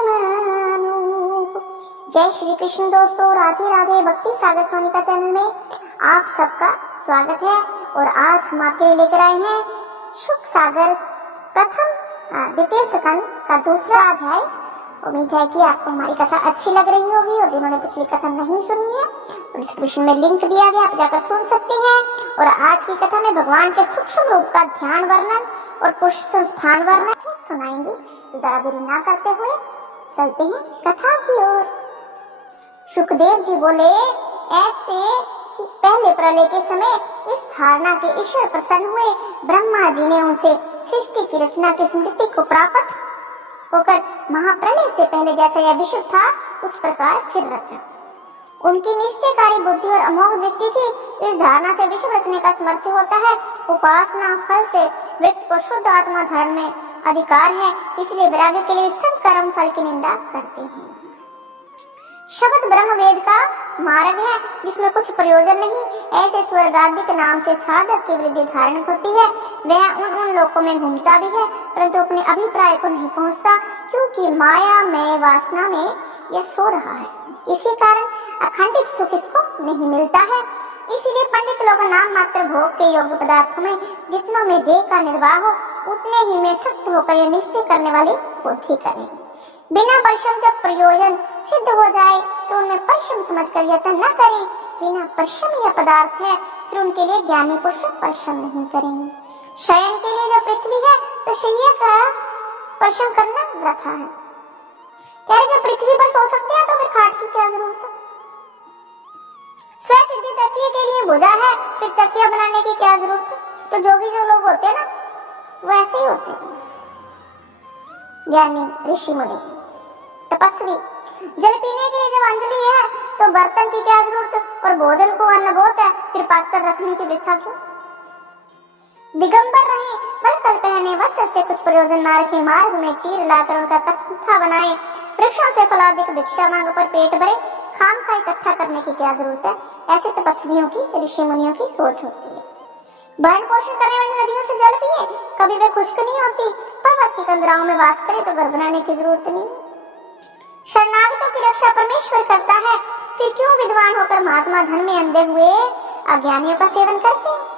प्रेमानूप। जय श्री कृष्ण दोस्तों, राधे राधे। भक्ति सागर सोनिका चैनल में आप सबका स्वागत है। और आज हम आपके लिए लेकर आए हैं शुक सागर प्रथम द्वितीय स्कंद का दूसरा अध्याय। उम्मीद है कि आपको हमारी कथा अच्छी लग रही होगी, और जिन्होंने पिछली कथा नहीं सुनी है तो डिस्क्रिप्शन में लिंक दिया गया, आप जाकर सुन सकते हैं। और आज की कथा में भगवान के सूक्ष्म रूप का ध्यान वर्णन और पुरुष संस्थान वर्णन सुनाएंगे। तो जरा देरी ना करते हुए चलते हैं कथा की ओर। सुखदेव जी बोले, ऐसे कि पहले प्रलय के समय इस धारणा के ईश्वर प्रसन्न हुए। ब्रह्मा जी ने उनसे सृष्टि की रचना की स्मृति को प्राप्त होकर महाप्रलय से पहले जैसा यह विश्व था उस प्रकार फिर रचा। उनकी निश्चयकारी बुद्धि और अमोघ दृष्टि थी। इस धारणा से विश्व रचने का समर्थ होता है। उपासना फल से व्यक्ति को शुद्ध आत्मा धर्म में अधिकार है, इसलिए वैराग्य के लिए सब कर्म फल की निंदा करते हैं। शब्द ब्रह्म वेद का मार्ग है जिसमें कुछ प्रयोजन नहीं। ऐसे स्वर्गाधिक नाम से साधक की वृद्धि धारण होती है। वह उन लोकों में घूमता भी है, परंतु अपने अभिप्राय को नहीं पहुंचता, क्योंकि माया में वासना में यह सो रहा है। इसी कारण अखंडित सुख इसको नहीं मिलता है। इसीलिए पंडित लोग नाम मात्र भोग के योग्य पदार्थों में जितनों में देह का निर्वाह हो उतने ही में सत्य होकर यह निश्चय करने वाली बुद्धि करें। बिना परिश्रम जब प्रयोजन सिद्ध हो जाए तो उनमें परिश्रम समझकर यत्न न करें। बिना परिश्रम यह पदार्थ है, फिर उनके लिए ज्ञानी पुरुष परिश्रम नहीं करेंगे। शयन के लिए जब पृथ्वी है तो शैया का परिश्रम करना वृथा है। क्या जब पृथ्वी पर सो सकते हैं तो फिर खाट की क्या जरूरत है। स्वसिद्धि तकिए के लिए भुजा है, फिर तकिया बनाने की क्या जरूरत है। तो जोगी जो लोग होते हैं ना, वो ऐसे ही होते हैं। ज्ञानी ऋषि मुनि तपस्वी जल पीने के लिए जब अंजलि है तो बर्तन की क्या जरूरत, और भोजन को अन्न बहुत है, फिर पात्र रखने की वृथा क्यों। दिगंबर रहे, बलकल पहने, वस्त्र से कुछ प्रयोजन न रखे, मार्ग में चीर लाकर उनका कथा बनाए, वृक्षों से फलादिक भिक्षा मांग पर पेट भरे, खाम खा इकट्ठा करने की क्या जरूरत है। ऐसे तपस्वियों की, ऋषि मुनियों की सोच होती है। भरण पोषण करने वाली नदियों से जल पिए, कभी वे खुश्क नहीं होती। पर्वत की कंदराओं में वास करे तो घर बनाने की जरूरत नहीं। शरणागतों की रक्षा परमेश्वर करता है, फिर क्यों विद्वान होकर महात्मा धन में अंधे हुए अज्ञानियों का सेवन करते हैं।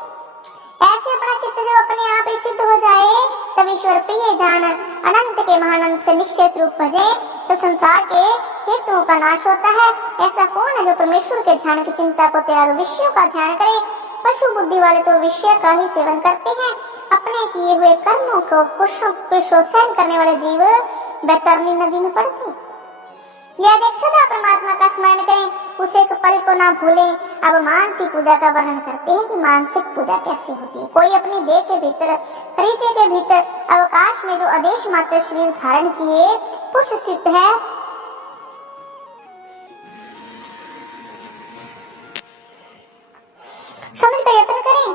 ऐसे अपना चित्त जब अपने आप ही सिद्ध हो जाए तब ईश्वर प्रिय जान अनंत के महानंद से निश्चय स्वरूप भजे तो संसार के हेतुओं का नाश होता है। ऐसा कौन है जो परमेश्वर के ध्यान की चिंता को त्याग विषयों का ध्यान करे। पशु बुद्धि वाले तो विषय का ही सेवन करते हैं। अपने किए हुए कर्मों को पुरुषों के सहन करने वाले जीव बैतरणी नदी में पड़ते हैं। यह देख सदा परमात्मा का स्मरण करें, उसे एक पल को ना भूलें। अब मानसिक पूजा का वर्णन करते हैं कि मानसिक पूजा कैसे होती है। कोई अपनी देह के भीतर, हृदय के भीतर अवकाश में जो आदेश मात्र शरीर धारण किए पुरुष स्थित है, समझ कर यत्न करें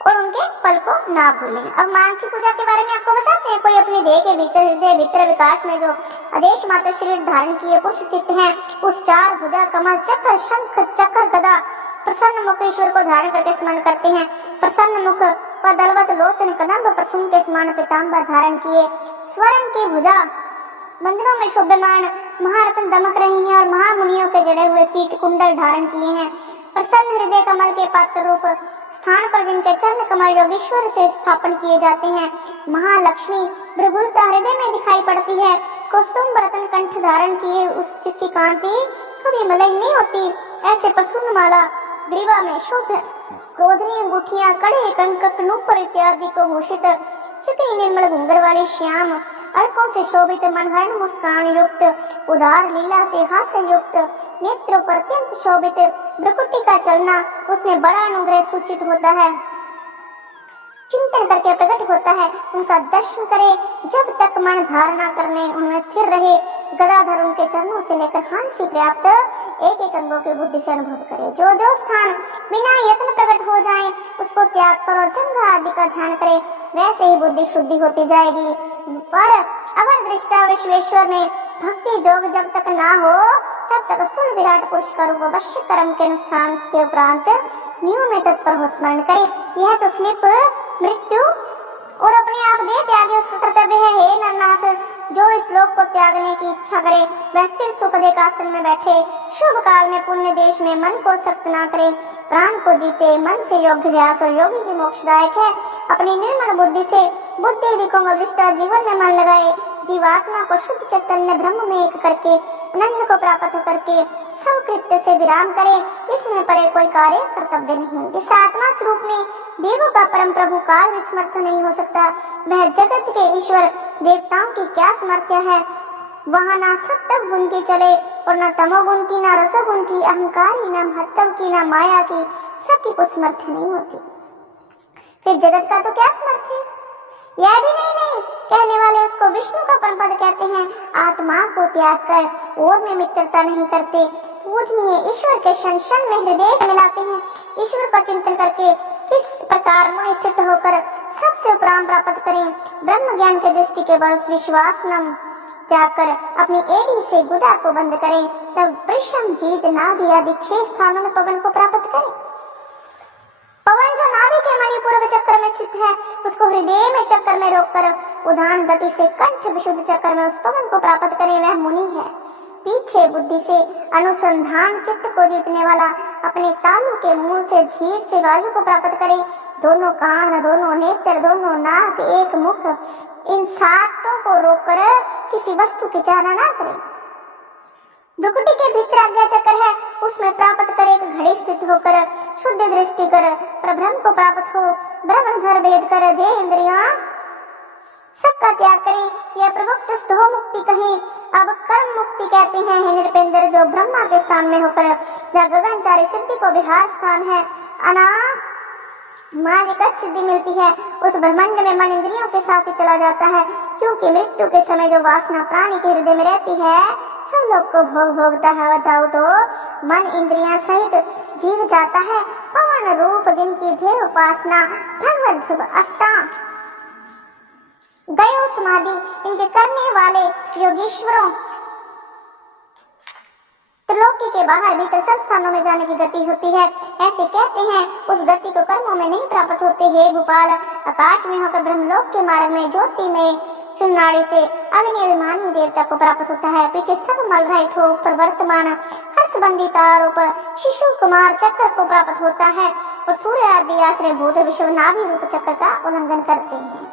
और उनके पल को ना भूलें। अब मानसिक पूजा के बारे में आपको बताते हैं। कोई अपने देह के भीतर, हृदय भीतर विकास में जो आदेश मात्र शरीर धारण किए पुरुष स्थित हैं, उस चार भुजा, कमल, चक्र, शंख, चक्र, गदा, प्रसन्न मुख ईश्वर को धारण करके स्मरण करते हैं। प्रसन्न मुख व दलवत लोचन कदम्ब प्रसून के समान पीताम्बर धारण किए, स्वर्ण की भुजा मंदिरों में शोभमान महारत्न दमक रही है, और महामुनियों के जड़े हुए कीट कुंडल धारण किए हैं। प्रसन्न हृदय कमल के पात्र रूप स्थान पर जिनके चरण कमल योगेश्वर से स्थापन किए जाते हैं। महालक्ष्मी प्रभुता हृदय में दिखाई पड़ती है। कौस्तुभ रत्न कंठ धारण किए, उस जिसकी कांति कभी मलिन नहीं होती। ऐसे प्रसून माला ग्रीवा में शोभ क्रोधनी अंगूठियां, कड़े कंकक, नूपुर इत्यादि को भूषित, चिकनी निर्मल घुंघर वाली श्याम अर्कों से शोभित, मनहरण मुस्कान युक्त, उदार लीला से हास्य युक्त, नेत्रों पर अत्यंत शोभित, भ्रुकुटी का चलना उसमें बड़ा अनुग्रह सूचित होता है, चिंतन करके प्रकट होता है। उनका दर्शन करे, जब तक मन धारणा करने उनमें स्थिर रहे। गदाधर उनके चरणों से लेकर हांसी पर्याप्त एक एक अंगों के बुद्धि से अनुभव करे। जो जो स्थान बिना यत्न प्रकट हो जाए उसको त्याग कर और जंघा आदि का ध्यान करे, वैसे ही बुद्धि शुद्धि होती जाएगी। पर अवर दृष्टा विश्वेश्वर में भक्ति जोग जब तक ना हो तब तक स्थूल विराट पुरुष का रूप अवश्य कर्म के अनुष्ठान के उपरांत नियम में तत्पर हो स्मरण करे। यह तो स्निप मृत्यु और अपने आप दे त्यागी उसका कर्तव्य है। हे नरनाथ, जो इस लोक को त्यागने की इच्छा करे वह सिर सुख देकर आसन में बैठे, शुभ काल में पुण्य देश में मन को सख्त ना करे, प्राण को जीते मन से योग्य व्यास और योगी की मोक्षदायक है। अपनी निर्मल बुद्धि से बुद्धि दिखों दृष्टा जीवन में मन लगाए, जीवात्मा को शुद्ध चैतन्य ब्रह्म में एक करके आनंद को प्राप्त करके सब कृत्य से विराम करे, इसमें परे कोई कार्य कर्तव्य नहीं। जिस आत्मा स्वरूप में देवों का परम प्रभु काल में समर्थ नहीं हो सकता, वह जगत के ईश्वर देवताओं की क्या समर्थ्य है। वहाँ ना सत्व गुण की चले और न तमोगुण की, न रसोगुण की, अहंकारी, न महत्व की, न माया की, सबकी कुछ समर्थ नहीं होती। फिर जगत का तो क्या समर्थ है? यह भी नहीं कहने वाले उसको विष्णु का परम पद कहते हैं। आत्मा को त्याग कर और में मित्रता नहीं करते, पूजनीय ईश्वर के क्षण में हृदय से मिलाते हैं। ईश्वर का चिंतन करके किस प्रकार मुनि स्थित होकर सबसे उपराम प्राप्त करें। ब्रह्म ज्ञान के दृष्टि के बल विश्वास नम त्याग कर अपनी एड़ी से गुदा को बंद करें, तब वृषम जीत नाभि आदि 6 स्थानों में पवन को प्राप्त करें। पवन जो नाभि के मणिपूर्व चक्र में स्थित है, उसको हृदय में चक्र में रोककर उदान गति से कंठ विशुद्ध चक्र में उस पवन को प्राप्त करे, वह मुनि है। पीछे बुद्धि से अनुसंधान चित्त को जीतने वाला अपने तालु के मूल से धीर से वायु को प्राप्त करे। दोनों कान, दोनों नेत्र, दोनों नाक, एक मुख, इन सातों को रोककर किसी वस्तु की चाहना ना करे। भ्रुकुटी के भीतर आज्ञा चक्र है, उसमें प्राप्त करे, एक घड़ी स्थित होकर शुद्ध दृष्टि कर परब्रह्म को प्राप्त हो, ब्रह्म धर भेद कर दे इंद्रियां सबका त्याग करे। यह प्रवुक्त स्थो मुक्ति कही। अब कर्म मुक्ति कहते हैं हे निरपेंद्र, जो ब्रह्मा के स्थान में होकर या गगनचारी सिद्धि को विहार स्थान है, मालिक सिद्धि मिलती है। उस ब्रह्मांड में मन इंद्रियों के साथ ही चला जाता है, क्योंकि मृत्यु के समय जो वासना प्राणी के हृदय में रहती है, सब लोग को भोग भोगता है। जाओ तो मन इंद्रियां सहित जीव जाता है। पवन रूप जिनकी देव उपासना भगवत ध्रुव अष्टांग गयो समाधि, इनके करने वाले योगीश्वरों त्रिलोकी के बाहर भीतर सब स्थानों में जाने की गति होती है। ऐसे कहते हैं, उस गति को कर्मों में नहीं प्राप्त होते। हे भोपाल, आकाश में होकर ब्रह्मलोक के मार्ग में ज्योति में सुनाड़ी से अग्नि अभिमानी देवता को प्राप्त होता है। पीछे सब मल रहित हो, ऊपर वर्तमान हर्षबंदी तारों पर शिशु कुमार चक्र को प्राप्त होता है और सूर्य आदि आश्रय भूत विश्व नाभि रूप चक्र का उल्लंघन करते हैं,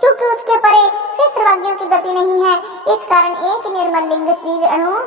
क्योंकि उसके परे फिर सर्वज्ञों की गति नहीं है। इस कारण एक निर्मल लिंग शरीर अणु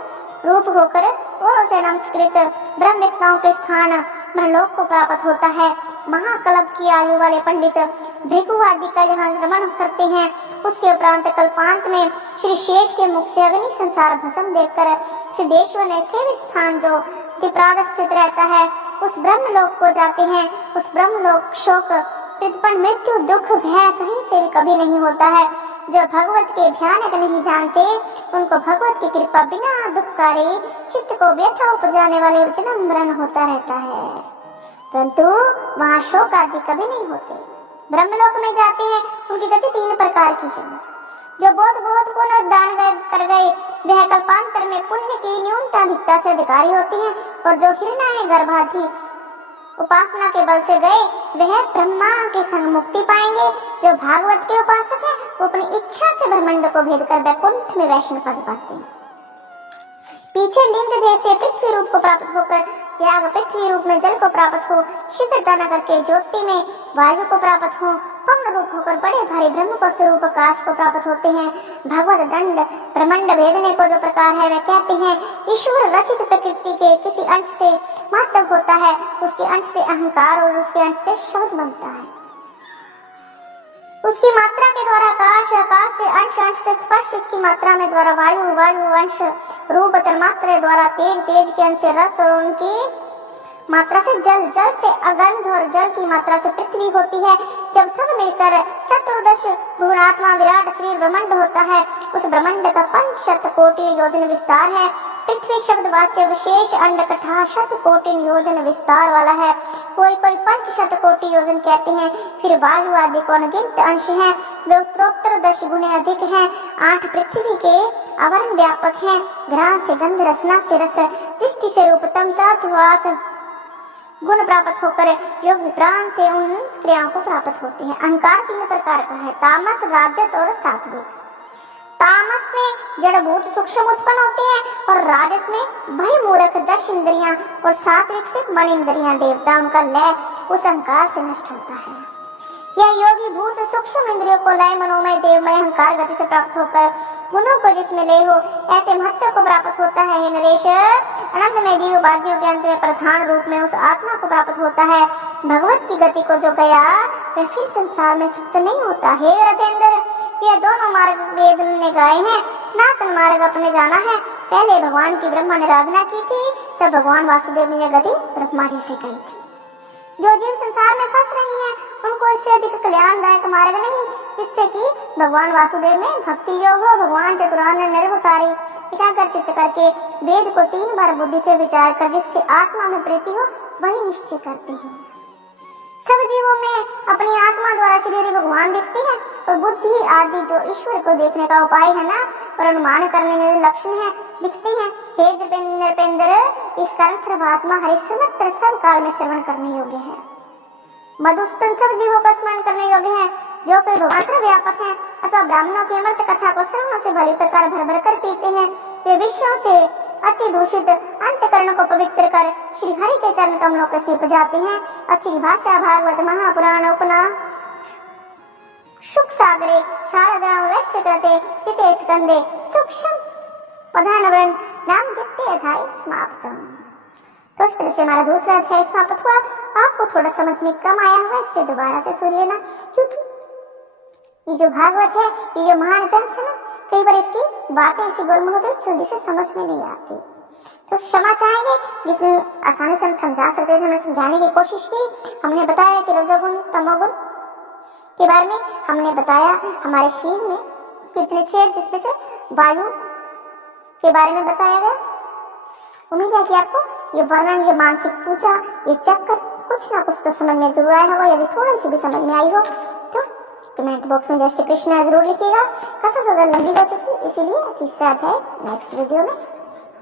रूप होकर और उसे नमस्कृत ब्रह्मविद्ताओं के स्थान ब्रह्मलोक को प्राप्त होता है। महाकल्प की आयु वाले पंडित भृगु आदि का यहाँ श्रवण करते हैं। उसके उपरांत कल्पांत में श्री शेष के मुख से अग्नि संसार भस्म देखकर सिद्धेश्वर ने सेव स्थान जो त्रिप्राग स्थित रहता है, उस ब्रह्मलोक को जाते हैं। उस ब्रह्मलोक शोक प्रतिपन्न मृत्यु दुख भय कहीं से भी कभी नहीं होता है। जो भगवत के भयानक नहीं जानते, उनको भगवत की कृपा बिना दुखकारी चित्त को व्यथा उपजाने वाले जन्म मरण होता रहता है, परंतु वहाँ शोक आदि कभी नहीं होते। ब्रह्मलोक में जाते हैं, उनकी गति 3 प्रकार की है। जो बहुत पुण्य दान कर गए, वह कल्पांतर में पुण्य की न्यूनता अधिकता से अधिकारी होती है, और जो हिरण्य गर्भाधी उपासना के बल से गए, वह ब्रह्मा के संग मुक्ति पाएंगे। जो भागवत के उपासक है, वो अपनी इच्छा से ब्रह्मांड को भेद कर वैकुंठ में वैष्णव पद पाते हैं। पीछे लिंग देह से पृथ्वी रूप को प्राप्त होकर त्याग पृथ्वी रूप में जल को प्राप्त हो, शीघ्रता न करके ज्योति में वायु को प्राप्त हो, पवन रूप होकर बड़े भारी ब्रह्म को स्वरूप आकाश को प्राप्त होते हैं। भगवत दंड ब्रह्मांड भेदने को जो प्रकार है, वह कहते हैं ईश्वर रचित प्रकृति के किसी अंश से महत्व होता है, उसके अंश से अहंकार और उसके अंश से शब्द बनता है। उसकी मात्रा के द्वारा आकाश, आकाश से अंश, अंश से स्पर्श, इसकी मात्रा में द्वारा वायु, वायु अंश रूप, तन्मात्रा द्वारा तेज, तेज के अंश से रस और उनकी मात्रा से जल, जल से अगंध और जल की मात्रा से पृथ्वी होती है। जब सब मिलकर चतुर्दश भुवनात्मा विराट शरीर ब्रह्मांड होता है, उस ब्रह्मांड का 500 कोटि योजन विस्तार है। पृथ्वी शब्द वाच्य विशेष अंड कथा 100 कोटि योजन विस्तार वाला है। कोई 500 कोटि योजन कहते हैं। फिर वायु आदि को अनगिनत अंश हैं, वे उत्तरोत्तर 10 गुने अधिक हैं। 8 पृथ्वी के आवरण व्यापक हैं। घ्राण से गंध, रसना से रस, दृष्टि से रूप, तमसा वास गुण प्राप्त होकर योगी प्राण से उन क्रियाओं को प्राप्त होते हैं। अहंकार 3 प्रकार का है, तामस, राजस और सात्विक। तामस में जड़भूत सूक्ष्म उत्पन्न होते हैं और राजस में भय मूर्ख 10 इंद्रियां और सात्विक से मन इंद्रियां देवता उनका लय उस अहंकार से नष्ट होता है। यह योगी भूत सूक्ष्म इंद्रियों को लय मनोमय देवमय अहंकार गति से प्राप्त होकर गुणों को जिसमें लय हो ऐसे महत्व को प्राप्त होता है। हे नरेश, अनंतमय जीव उपाधियों के अंत में प्रधान रूप में उस आत्मा को प्राप्त होता है। भगवत की गति को जो गया वह फिर संसार में सत्य नहीं होता। हे राजेंद्र, यह दोनों मार्ग वेद ने गाए हैं। सनातन मार्ग अपने जाना है। पहले भगवान की ब्रह्मा ने आराधना की थी, तब भगवान वासुदेव ने यह गति ब्रह्मा जी से कही थी। जो जीव संसार में फंस रही हैं, उनको इससे अधिक कल्याणदायक मार्ग नहीं, जिससे कि भगवान वासुदेव में भक्ति योग हो। भगवान चतुरानन निर्विकारी एकाग्र चित्त करके वेद को 3 बार बुद्धि से विचार कर जिससे आत्मा में प्रीति हो वही निश्चय करते हैं। सब जीवों में अपनी आत्मा द्वारा श्री हरि भगवान दिखते हैं और बुद्धि आदि जो ईश्वर को देखने का उपाय है ना और अनुमान करने के लक्षण है दिखते हैं। हे नृपेंद्र, इस कारण सर्वात्मा हरि सर्वत्र सब काल में श्रवण करने योग्य है। मधुसूदन सब जीवों का स्मरण करने योग्य है। जो कोई भगवान व्यापक है अथवा ब्राह्मणों की अमृत कथा को श्रवणों से भली प्रकार भर भर कर पीते हैं, वे विषयों से अति दूषित अंतकरण को पवित्र कर श्री हरि के चरण कमलों के सिर जाते हैं। अच्छी भाषा भागवत महापुराण उपना शुक सागरे शारदाम वैश्य कृते हिते स्कंदे सूक्ष्म पदानवरण नाम दित्य अध्याय समाप्तम। तो इस तरह से हमारा दूसरा अध्याय समाप्त हुआ। आपको थोड़ा समझ में कम आया होगा, इससे दोबारा से सुन लेना, क्योंकि ये जो भागवत है, ये जो महान ग्रंथ है ना, कई बार इसकी बातें ऐसी गोलमोल होती है जल्दी से समझ में नहीं आती। तो क्षमा चाहेंगे, जितनी आसानी से हम समझा सकते थे हमने समझाने की कोशिश की। हमने बताया कि रजोगुण तमोगुण के बारे में, हमने बताया हमारे शरीर में कितने छेद जिसमें से वायु के बारे में बताया गया। उम्मीद है कि आपको ये वर्णन, ये मानसिक पूजा, ये चक्कर कुछ ना कुछ तो समझ में जरूर आया होगा। यदि थोड़ी सी भी समझ में आई हो तो कमेंट बॉक्स में जय श्री कृष्ण जरूर लिखिएगा। कथा ज्यादा लंबी हो चुकी, इसीलिए तीसरा अध्याय नेक्स्ट वीडियो में।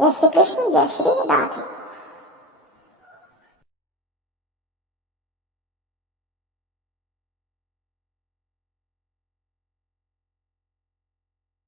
जय श्री कृष्ण, जय श्री राधे।